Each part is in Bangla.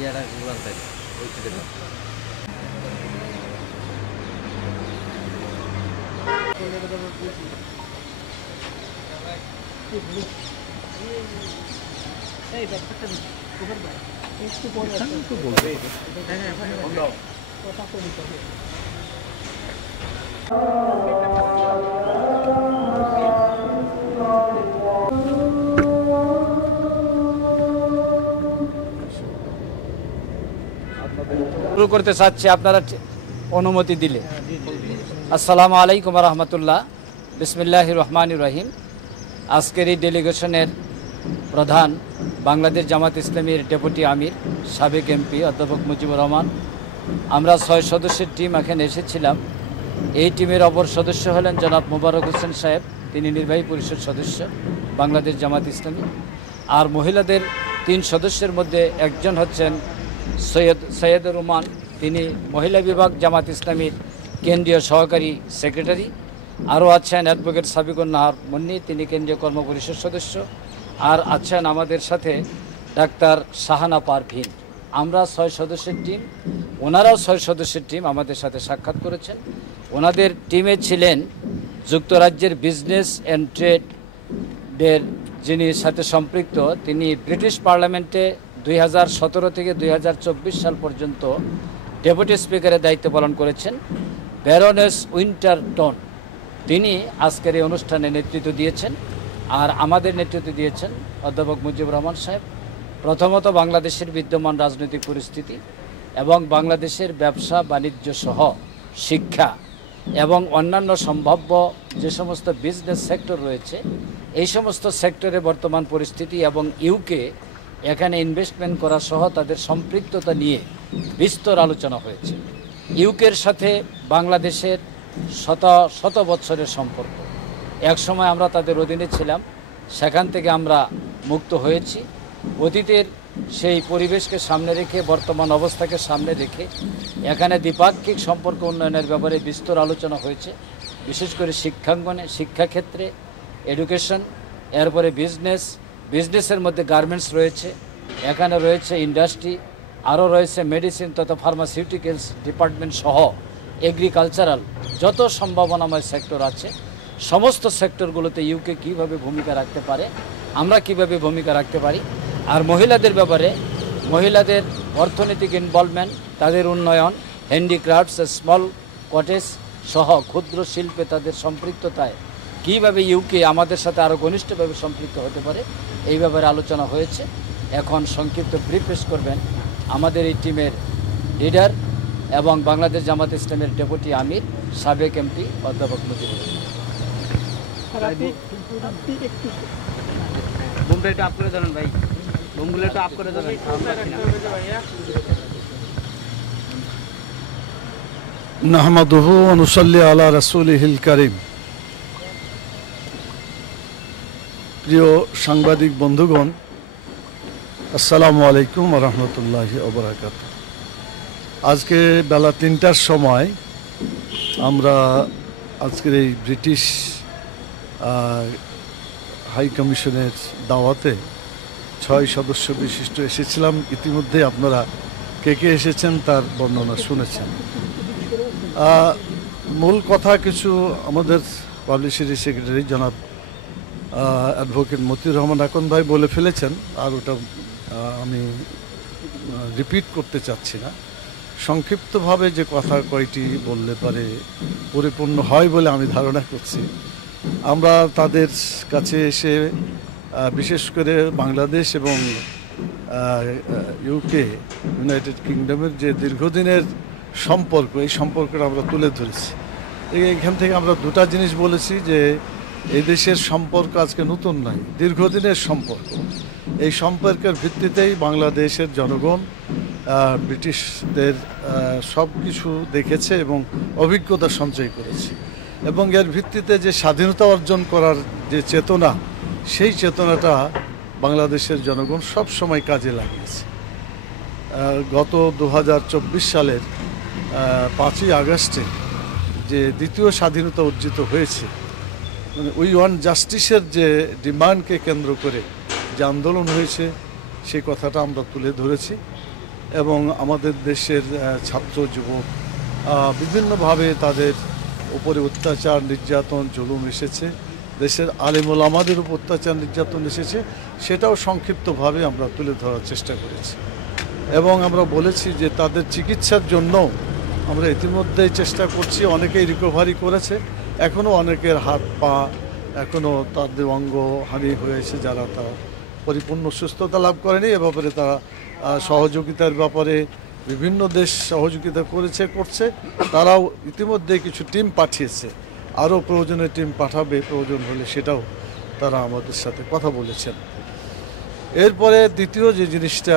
ইয়াটা গুগল থেকে ওই থেকে এই ব্যাপারটা খবর ভাই একটু পরে একটু বলবে হ্যাঁ হ্যাঁ কথা কই তবে শুরু করতে চাচ্ছি আপনারা অনুমতি দিলে। আসসালামু আলাইকুম ওয়া রাহমাতুল্লাহ। বিসমিল্লাহির রহমানির রহিম। আজকের এই ডেলিগেশনের প্রধান বাংলাদেশ জামাত ইসলামীর ডেপুটি আমির সাবেক এমপি অধ্যাপক মুজিবুর রহমান। আমরা 6 সদস্যের টিম এখানে এসেছিলাম। এই টিমের অপর সদস্য হলেন জনাব মোবারক হোসেন সাহেব, তিনি নির্বাহী পরিষদ সদস্য বাংলাদেশ জামাত ইসলামী। আর মহিলাদের 3 সদস্যের মধ্যে একজন হচ্ছেন সৈয়দা রুমান, তিনি মহিলা বিভাগ জামাত ইসলামীর কেন্দ্রীয় সহকারী সেক্রেটারি। আরও আছেন অ্যাডভোকেট সাবিকুন নাহার মুন্নি, তিনি কেন্দ্রীয় কর্মপরিষদ সদস্য। আর আছেন আমাদের সাথে ডাক্তার শাহানা পারভিন। আমরা 6 সদস্যের টিম, ওনারাও 6 সদস্যের টিম আমাদের সাথে সাক্ষাৎ করেছেন। ওনাদের টিমে ছিলেন যুক্তরাজ্যের বিজনেস অ্যান্ড ট্রেডের যিনি সাথে সম্পৃক্ত, তিনি ব্রিটিশ পার্লামেন্টে 2017 থেকে 2024 সাল পর্যন্ত ডেপুটি স্পিকারের দায়িত্ব পালন করেছেন ব্যারনেস উইন্টারটন। তিনি আজকের এই অনুষ্ঠানে নেতৃত্ব দিয়েছেন। আর আমাদের নেতৃত্ব দিয়েছেন অধ্যাপক মুজিবুর রহমান সাহেব। প্রথমত বাংলাদেশের বিদ্যমান রাজনৈতিক পরিস্থিতি এবং বাংলাদেশের ব্যবসা বাণিজ্য সহ শিক্ষা এবং অন্যান্য সম্ভাব্য যে সমস্ত বিজনেস সেক্টর রয়েছে, এই সমস্ত সেক্টরে বর্তমান পরিস্থিতি এবং ইউকে এখানে ইনভেস্টমেন্ট করা সহ তাদের সম্পৃক্ততা নিয়ে বিস্তর আলোচনা হয়েছে। ইউকের সাথে বাংলাদেশের শত বছরের সম্পর্ক। একসময় আমরা তাদের অধীনে ছিলাম, সেখান থেকে আমরা মুক্ত হয়েছি। অতীতের সেই পরিবেশকে সামনে রেখে, বর্তমান অবস্থাকে সামনে রেখে এখানে দ্বিপাক্ষিক সম্পর্ক উন্নয়নের ব্যাপারে বিস্তর আলোচনা হয়েছে, বিশেষ করে শিক্ষাঙ্গনে, শিক্ষাক্ষেত্রে, এডুকেশন, এরপরে বিজনেসের মধ্যে গার্মেন্টস রয়েছে, এখানে রয়েছে ইন্ডাস্ট্রি, আরও রয়েছে মেডিসিন তথা ফার্মাসিউটিক্যালস ডিপার্টমেন্ট সহ এগ্রিকালচারাল যত সম্ভাবনাময় সেক্টর আছে, সমস্ত সেক্টরগুলোতে ইউকে কীভাবে ভূমিকা রাখতে পারে, আমরা কিভাবে ভূমিকা রাখতে পারি। আর মহিলাদের ব্যাপারে, মহিলাদের অর্থনৈতিক ইনভলভমেন্ট, তাদের উন্নয়ন, হ্যান্ডিক্রাফটস, স্মল কটেজ সহ ক্ষুদ্র শিল্পে তাদের সম্পৃক্ততায় কীভাবে ইউকে আমাদের সাথে আরও ঘনিষ্ঠভাবে সম্পৃক্ত হতে পারে, এই ব্যাপারে আলোচনা হয়েছে। এখন সংক্ষিপ্ত ব্রিফ পেশ করবেন আমাদের এই টিমের লিডার এবং বাংলাদেশ জামাত ইসলামের ডেপুটি আমির সাবেক এমপি অধ্যাপক মুজিবুর রহমান। নাহমাদুহু ওয়া নুসাল্লি আলা রাসূলিহিল কারীম। প্রিয় সাংবাদিক বন্ধুগণ, আসসালামু আলাইকুম ওয়া রাহমাতুল্লাহি ওয়া বারাকাতুহু। আজকে বেলা 3টার সময় আমরা আজকের এই ব্রিটিশ হাই কমিশনের দাওয়াতে 6 সদস্য বিশিষ্ট এসেছিলাম। ইতিমধ্যে আপনারা কে কে এসেছেন তার বর্ণনা শুনেছেন। মূল কথা কিছু আমাদের পাবলিশারি সেক্রেটারি জনাব অ্যাডভোকেট মতিউর রহমান আকন ভাই বলে ফেলেছেন, আর ওটা আমি রিপিট করতে চাচ্ছি না। সংক্ষিপ্তভাবে যে কথা কয়টি বললে পারে পরিপূর্ণ হয় বলে আমি ধারণা করছি। আমরা তাদের কাছে এসে বিশেষ করে বাংলাদেশ এবং ইউকে, ইউনাইটেড কিংডমের যে দীর্ঘদিনের সম্পর্ক, এই সম্পর্কটা আমরা তুলে ধরেছি। এইখান থেকে আমরা দুটা জিনিস বলেছি যে এই দেশের সম্পর্ক আজকে নতুন নয়, দীর্ঘদিনের সম্পর্ক। এই সম্পর্কের ভিত্তিতেই বাংলাদেশের জনগণ ব্রিটিশদের সব কিছু দেখেছে এবং অভিজ্ঞতা সঞ্চয় করেছে, এবং এর ভিত্তিতে যে স্বাধীনতা অর্জন করার যে চেতনা, সেই চেতনাটা বাংলাদেশের জনগণ সব সময় কাজে লাগিয়েছে। গত 2024 সালের 5ই আগস্টে যে দ্বিতীয় স্বাধীনতা অর্জিত হয়েছে, মানে উই ওয়ান্ট জাস্টিসের যে ডিমান্ডকে কেন্দ্র করে যে আন্দোলন হয়েছে, সেই কথাটা আমরা তুলে ধরেছি। এবং আমাদের দেশের ছাত্র যুবক বিভিন্নভাবে তাদের উপরে অত্যাচার নির্যাতন জুলুম এসেছে, দেশের আলেমুল আমাদের উপর অত্যাচার নির্যাতন এসেছে, সেটাও সংক্ষিপ্তভাবে আমরা তুলে ধরার চেষ্টা করেছি। এবং আমরা বলেছি যে তাদের চিকিৎসার জন্য আমরা ইতিমধ্যেই চেষ্টা করছি। অনেকেই রিকভারি করেছে, এখনও অনেকের হাত পা এখনও তাদের অঙ্গহানি হয়েছে, যারা তারা পরিপূর্ণ সুস্থতা লাভ করেনি। এ ব্যাপারে তারা সহযোগিতার ব্যাপারে বিভিন্ন দেশ সহযোগিতা করছে। তারাও ইতিমধ্যে কিছু টিম পাঠিয়েছে, আরও প্রয়োজনে টিম পাঠাবে, প্রয়োজন হলে সেটাও তারা আমাদের সাথে কথা বলেছেন। এরপরে দ্বিতীয় যে জিনিসটা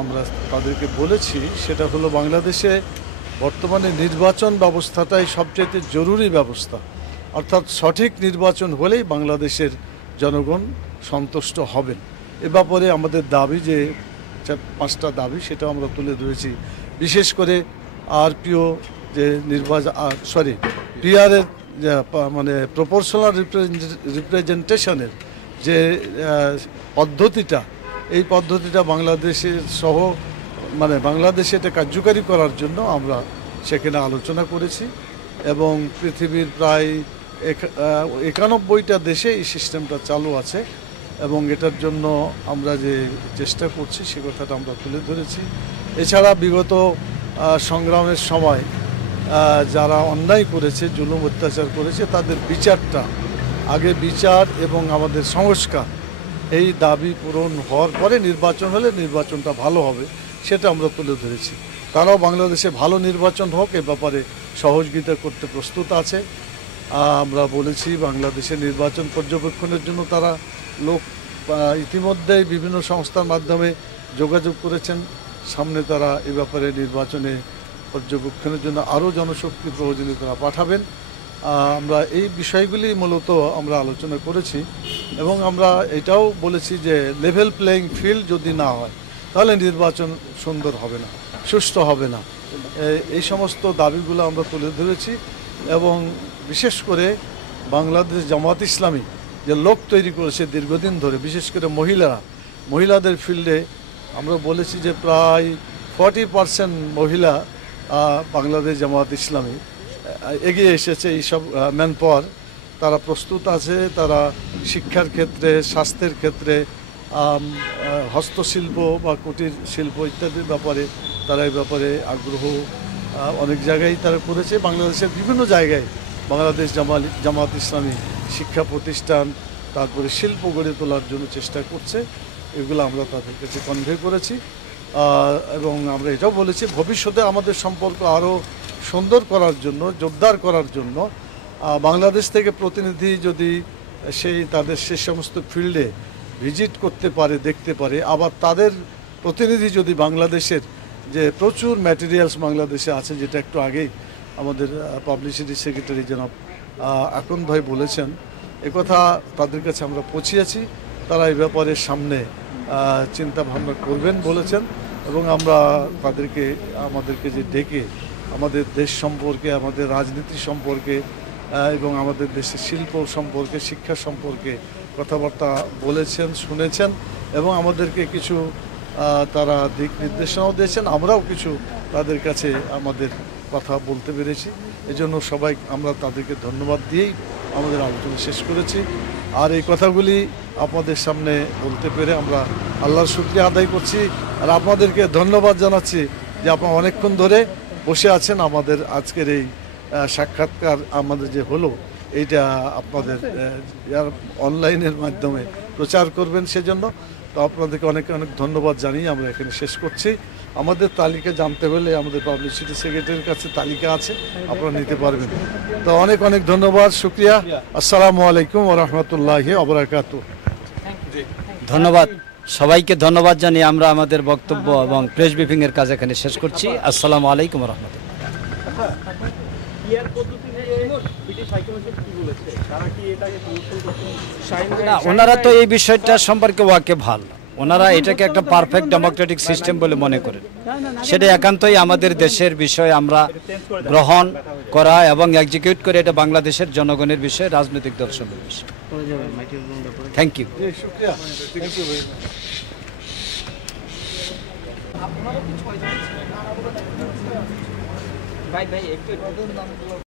আমরা তাদেরকে বলেছি সেটা হলো বাংলাদেশে বর্তমানে নির্বাচন ব্যবস্থাটাই সবচেয়ে জরুরি ব্যবস্থা। অর্থাৎ সঠিক নির্বাচন হলেই বাংলাদেশের জনগণ সন্তুষ্ট হবেন। এ ব্যাপারে আমাদের দাবি যে 5টা দাবি সেটা আমরা তুলে ধরেছি। বিশেষ করে আরপিও যে পিআরের মানে প্রপোর্শনাল রিপ্রেজেন্টেশনের যে পদ্ধতিটা, এই পদ্ধতিটা বাংলাদেশের মানে বাংলাদেশে এটা কার্যকারী করার জন্য আমরা সেখানে আলোচনা করেছি। এবং পৃথিবীর প্রায় 91টা দেশে এই সিস্টেমটা চালু আছে এবং এটার জন্য আমরা যে চেষ্টা করছি সে কথাটা আমরা তুলে ধরেছি। এছাড়া বিগত সংগ্রামের সময় যারা অন্যায় করেছে, জুলুম অত্যাচার করেছে, তাদের বিচারটা আগে বিচার এবং আমাদের সংস্কার, এই দাবি পূরণ হওয়ার পরে নির্বাচন হলে নির্বাচনটা ভালো হবে, সেটা আমরা তুলে ধরেছি। তারাও বাংলাদেশে ভালো নির্বাচন হোক এ ব্যাপারে সহযোগিতা করতে প্রস্তুত আছে। আমরা বলেছি বাংলাদেশে নির্বাচন পর্যবেক্ষণের জন্য তারা লোক ইতিমধ্যেই বিভিন্ন সংস্থার মাধ্যমে যোগাযোগ করেছেন। সামনে তারা এ ব্যাপারে নির্বাচনে পর্যবেক্ষণের জন্য আরও জনশক্তি প্রয়োজনীয় তারা পাঠাবেন। আমরা এই বিষয়গুলি মূলত আমরা আলোচনা করেছি এবং আমরা এটাও বলেছি যে লেভেল প্লেয়িং ফিল্ড যদি না হয় তাহলে নির্বাচন সুন্দর হবে না, সুষ্ঠু হবে না। এই সমস্ত দাবিগুলো আমরা তুলে ধরেছি এবং বিশেষ করে বাংলাদেশ জামাত ইসলামী যে লোক তৈরি করেছে দীর্ঘদিন ধরে, বিশেষ করে মহিলাদের ফিল্ডে আমরা বলেছি যে প্রায় 40% মহিলা বাংলাদেশ জামাত ইসলামী এগিয়ে এসেছে। এইসব ম্যান পাওয়ার তারা প্রস্তুত আছে, তারা শিক্ষার ক্ষেত্রে, স্বাস্থ্যের ক্ষেত্রে, হস্তশিল্প বা কুটির শিল্প ইত্যাদির ব্যাপারে তারা এই ব্যাপারে আগ্রহ অনেক জায়গায় তারা করেছে। বাংলাদেশের বিভিন্ন জায়গায় বাংলাদেশ জামাত ইসলামী শিক্ষা প্রতিষ্ঠান, তারপরে শিল্প গড়ে তোলার জন্য চেষ্টা করছে। এগুলো আমরা তাদের কাছে কনভে করেছি এবং আমরা এটাও বলেছি ভবিষ্যতে আমাদের সম্পর্ক আরও সুন্দর করার জন্য, জোরদার করার জন্য বাংলাদেশ থেকে প্রতিনিধি যদি তাদের সে সমস্ত ফিল্ডে ভিজিট করতে পারে, দেখতে পারে, আবার তাদের প্রতিনিধি যদি বাংলাদেশের যে প্রচুর ম্যাটেরিয়ালস বাংলাদেশে আছে, যেটা একটু আগেই আমাদের পাবলিসিটি সেক্রেটারি জনাব আকন ভাই বলেছেন, একথা তাদের কাছে আমরা পৌঁছিয়েছি। তারা এই ব্যাপারে সামনে চিন্তা ভাবনা করবেন বলেছেন এবং আমরা আমাদেরকে যে ডেকে আমাদের দেশ সম্পর্কে, আমাদের রাজনীতি সম্পর্কে এবং আমাদের দেশের শিল্প সম্পর্কে, শিক্ষা সম্পর্কে কথাবার্তা বলেছেন, শুনেছেন এবং আমাদেরকে কিছু তারা দিক নির্দেশনাও দিয়েছেন। আমরাও কিছু তাদের কাছে আমাদের কথা বলতে পেরেছি। এজন্য আমরা তাদেরকে ধন্যবাদ দিয়েই আমাদের আলোচনা শেষ করেছি। আর এই কথাগুলি আপনাদের সামনে বলতে পেরে আমরা আল্লাহর শুকরিয়া আদায় করছি আর আপনাদেরকে ধন্যবাদ জানাচ্ছি যে আপনারা অনেকক্ষণ ধরে বসে আছেন। আমাদের আজকের এই সাক্ষাৎকার আমাদের যে হলো, এইটা আপনাদের অনলাইনের মাধ্যমে প্রচার করবেন, সেজন্য তো আপনাদেরকে অনেক অনেক ধন্যবাদ জানিয়ে আমরা এখানে শেষ করছি। আমাদের তালিকা জানতে হলে আমাদের পাবলিসিটি সেক্রেটারির কাছে তালিকা আছে, আপনারা নিতে পারবেন। তো অনেক অনেক ধন্যবাদ, শুকরিয়া। আসসালামু আলাইকুম ওয়া রাহমাতুল্লাহি ওয়া বারাকাতুহু। ধন্যবাদ, সবাইকে ধন্যবাদ জানিয়ে আমরা আমাদের বক্তব্য এবং প্রেস ব্রিফিংয়ের কাজ এখানে শেষ করছি। আসসালামু আলাইকুম ওয়া রাহমাতুল্লাহ। ওনারা তো এই বিষয়টা সম্পর্কে ওয়াকিবহাল, ওনারা এটাকে একটা পারফেক্ট ডেমোক্রেটিক সিস্টেম বলে মনে করেন। সেটা একান্তই আমাদের দেশের বিষয়, আমরা গ্রহণ করা এবং এক্সিকিউট করে এটা বাংলাদেশের জনগণের বিষয়, রাজনৈতিক দলসমূহের বিষয়। Thank you. আপনারা কি 6 জন ছিলেন? ভাই একটু